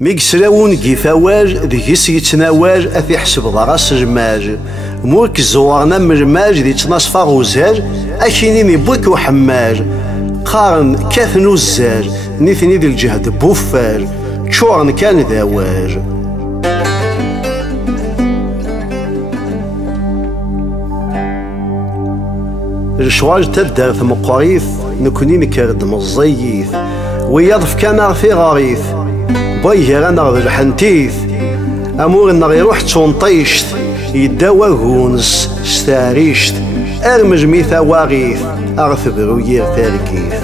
ميكسلاون كيفاواج ديكيس يتناواج أثي حسب ضغاس جماج مورك زوارنا مجماج دي تناصفا غوزاج أكينيني بوك وحماج قارن كاثنو الزاج نيثني دي الجهد بوفاج تشورن كان ذاواج الشواج تدار مقاريث نكوني نكرد مزيث ويضف كان في غاريث بويه غنغ الحنتيث امور النغ يروح تونطيشت يداوى غونس ستاريشت ارمج ميثا واغيث اغث بروير تاركيث